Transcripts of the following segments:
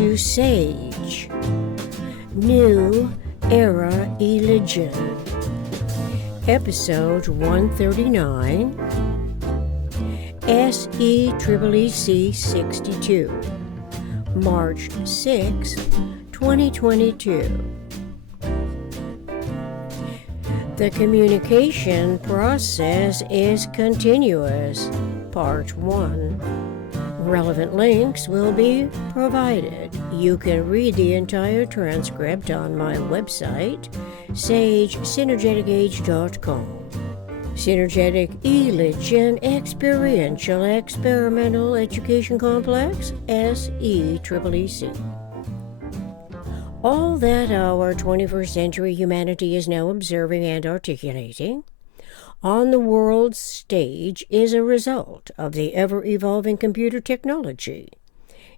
to Sage, New Era Religion, Episode 139, SEEEC 62, March 6, 2022. The communication process is continuous. Part 1. Relevant links will be provided. You can read the entire transcript on my website, sagesynergeticage.com. Synergetic Religion Experiential Experimental Education Complex, SEEEC. All that our 21st century humanity is now observing and articulating on the world stage is a result of the ever-evolving computer technology.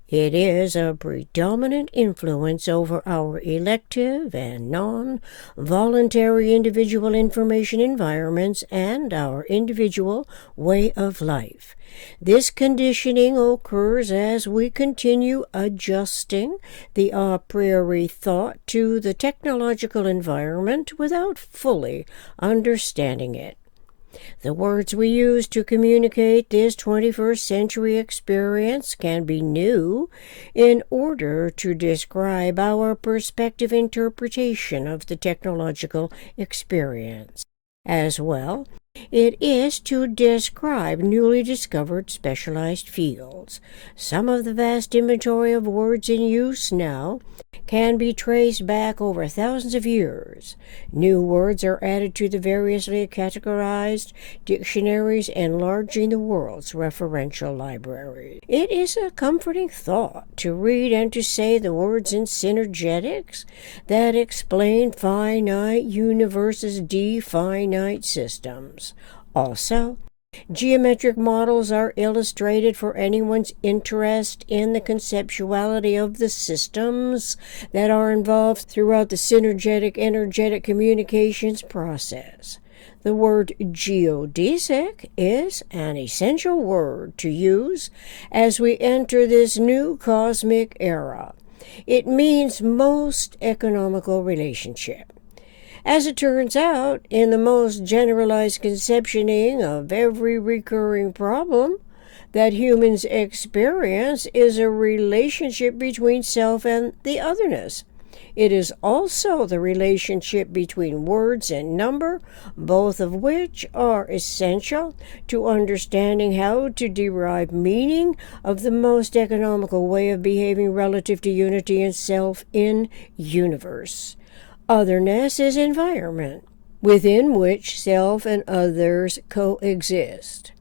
It is a predominant influence over our elective and non-voluntary individual information environments and our individual way of life. This conditioning occurs as we continue adjusting the a priori thought to the technological environment without fully understanding it. The words we use to communicate this 21st century experience can be new in order to describe our perspective interpretation of the technological experience. As well, it is to describe newly discovered specialized fields. Some of the vast inventory of words in use now can be traced back over thousands of years. New words are added to the variously categorized dictionaries, enlarging the world's referential library. It is a comforting thought to read and to say the words in synergetics that explain finite universes, definite systems. Also, geometric models are illustrated for anyone's interest in the conceptuality of the systems that are involved throughout the synergetic energetic communications process. The word geodesic is an essential word to use as we enter this new cosmic era. It means most economical relationship. As it turns out, in the most generalized conceptioning of every recurring problem that humans experience is a relationship between self and the otherness. It is also the relationship between words and number, both of which are essential to understanding how to derive meaning of the most economical way of behaving relative to unity and self in universe. Otherness is environment, within which self and others coexist.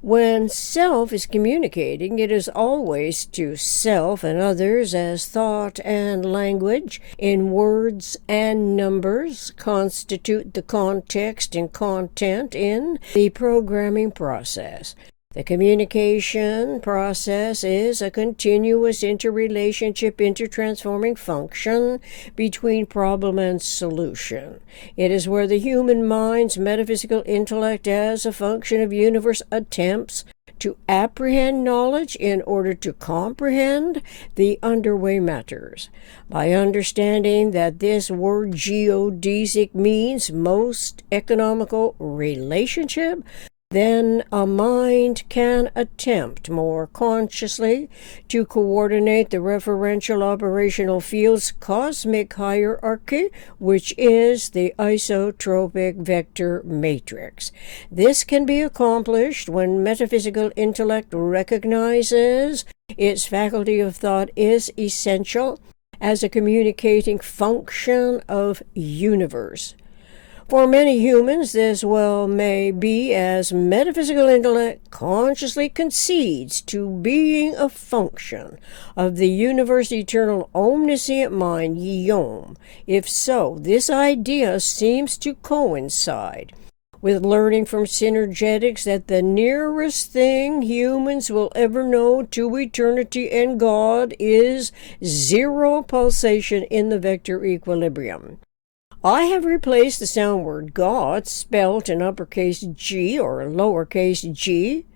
When self is communicating, it is always to self and others as thought and language in words and numbers constitute the context and content in the programming process. The communication process is a continuous interrelationship, intertransforming function between problem and solution. It is where the human mind's metaphysical intellect as a function of universe attempts to apprehend knowledge in order to comprehend the underway matters. By understanding that this word geodesic means most economical relationship, then a mind can attempt more consciously to coordinate the referential operational field's cosmic hierarchy, which is the isotropic vector matrix. This can be accomplished when metaphysical intellect recognizes its faculty of thought is essential as a communicating function of universe. For many humans, this well may be as metaphysical intellect consciously concedes to being a function of the universe eternal omniscient mind, Yom. If so, this idea seems to coincide with learning from synergetics that the nearest thing humans will ever know to eternity and God is zero pulsation in the vector equilibrium. I have replaced the sound word God, spelt in uppercase G or lowercase g,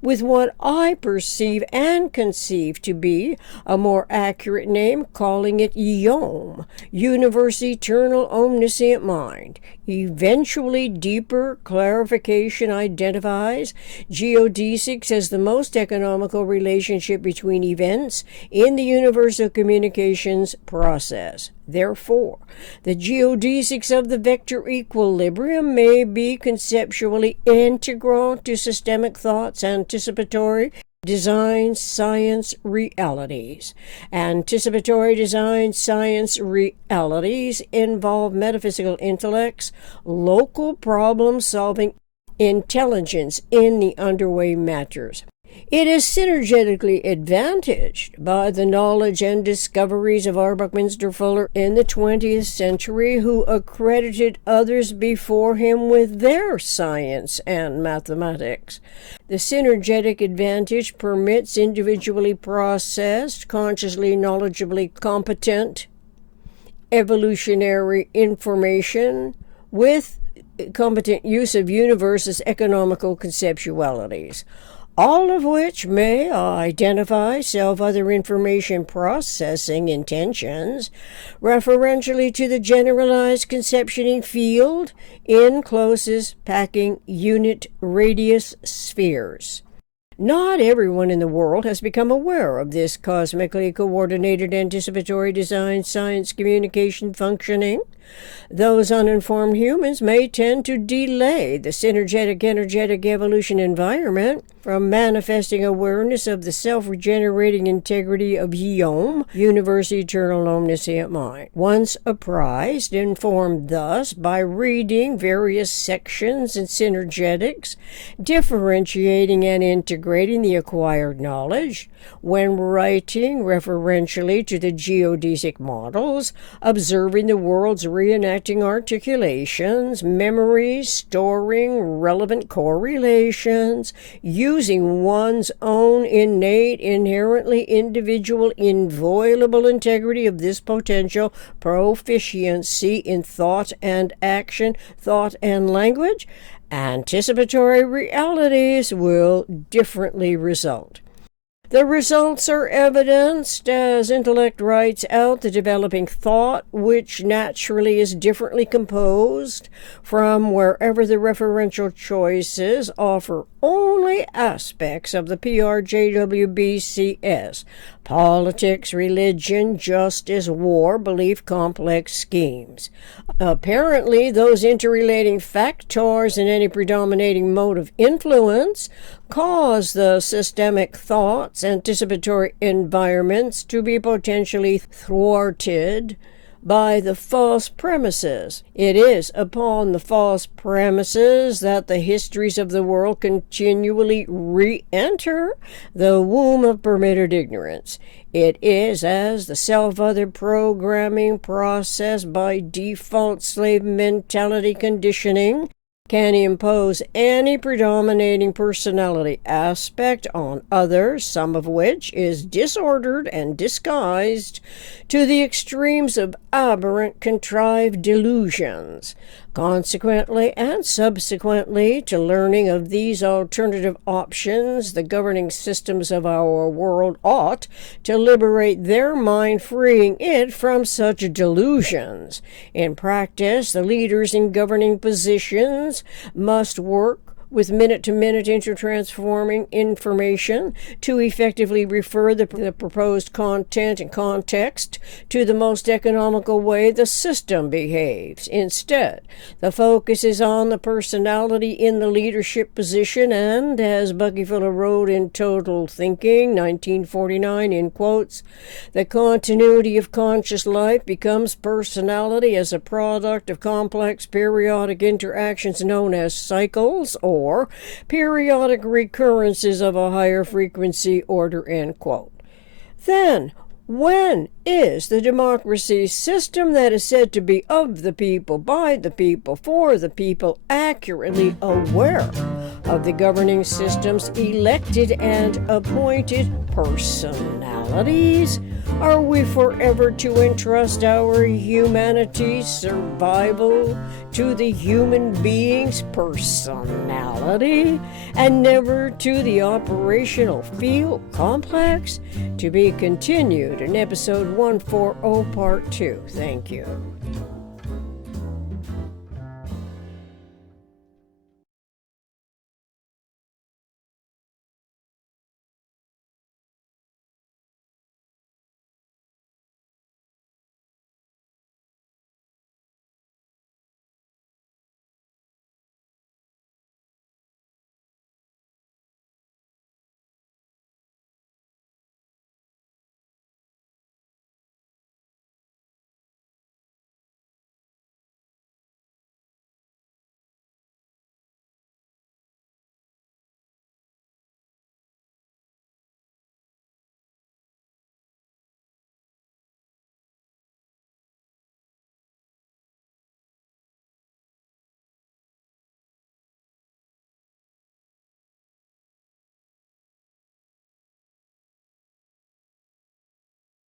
with what I perceive and conceive to be a more accurate name, calling it YOM, Universe Eternal Omniscient Mind. Eventually, deeper clarification identifies geodesics as the most economical relationship between events in the universal communications process. Therefore, the geodesics of the vector equilibrium may be conceptually integral to systemic thought's anticipatory design science realities. Anticipatory design science realities involve metaphysical intellects, local problem-solving intelligence in the underway matters. It is synergetically advantaged by the knowledge and discoveries of R. Buckminster Fuller in the 20th century, who accredited others before him with their science and mathematics. The synergetic advantage permits individually processed, consciously knowledgeably competent, evolutionary information with competent use of universe's economical conceptualities, all of which may identify self-other information processing intentions referentially to the generalized conceptioning field in closest packing unit radius spheres. Not everyone in the world has become aware of this cosmically coordinated anticipatory design science communication functioning. Those uninformed humans may tend to delay the synergetic energetic evolution environment from manifesting awareness of the self-regenerating integrity of YOM, Universe Eternal Omniscient Mind. Once apprised, informed thus by reading various sections and synergetics, differentiating and integrating the acquired knowledge, when writing referentially to the geodesic models, observing the world's reenacting articulations, memories, storing relevant correlations, using one's own innate, inherently individual, inviolable integrity of this potential proficiency in thought and action, thought and language, anticipatory realities will differently result. The results are evidenced as intellect writes out the developing thought, which naturally is differently composed from wherever the referential choices offer only aspects of the PRJWBCS: politics, religion, justice, war, belief, complex schemes. Apparently, those interrelating factors in any predominating mode of influence cause the systemic thoughts, anticipatory environments to be potentially thwarted by the false premises. It is upon the false premises that the histories of the world continually re-enter the womb of permitted ignorance. It is as the self-other programming process by default slave mentality conditioning can impose any predominating personality aspect on others, some of which is disordered and disguised to the extremes of aberrant contrived delusions. Consequently and subsequently to learning of these alternative options, the governing systems of our world ought to liberate their mind, freeing it from such delusions. In practice, the leaders in governing positions must work with minute-to-minute intertransforming information to effectively refer the proposed content and context to the most economical way the system behaves. Instead, the focus is on the personality in the leadership position, and, as Bucky Fuller wrote in Total Thinking, 1949, in quotes, the continuity of conscious life becomes personality as a product of complex periodic interactions known as cycles, or periodic recurrences of a higher frequency order, end quote. Then, when is the democracy system that is said to be of the people, by the people, for the people, accurately aware of the governing system's elected and appointed personalities? Are we forever to entrust our humanity's survival to the human being's personality and never to the operational field complex? To be continued in episode 140, part 2. Thank you.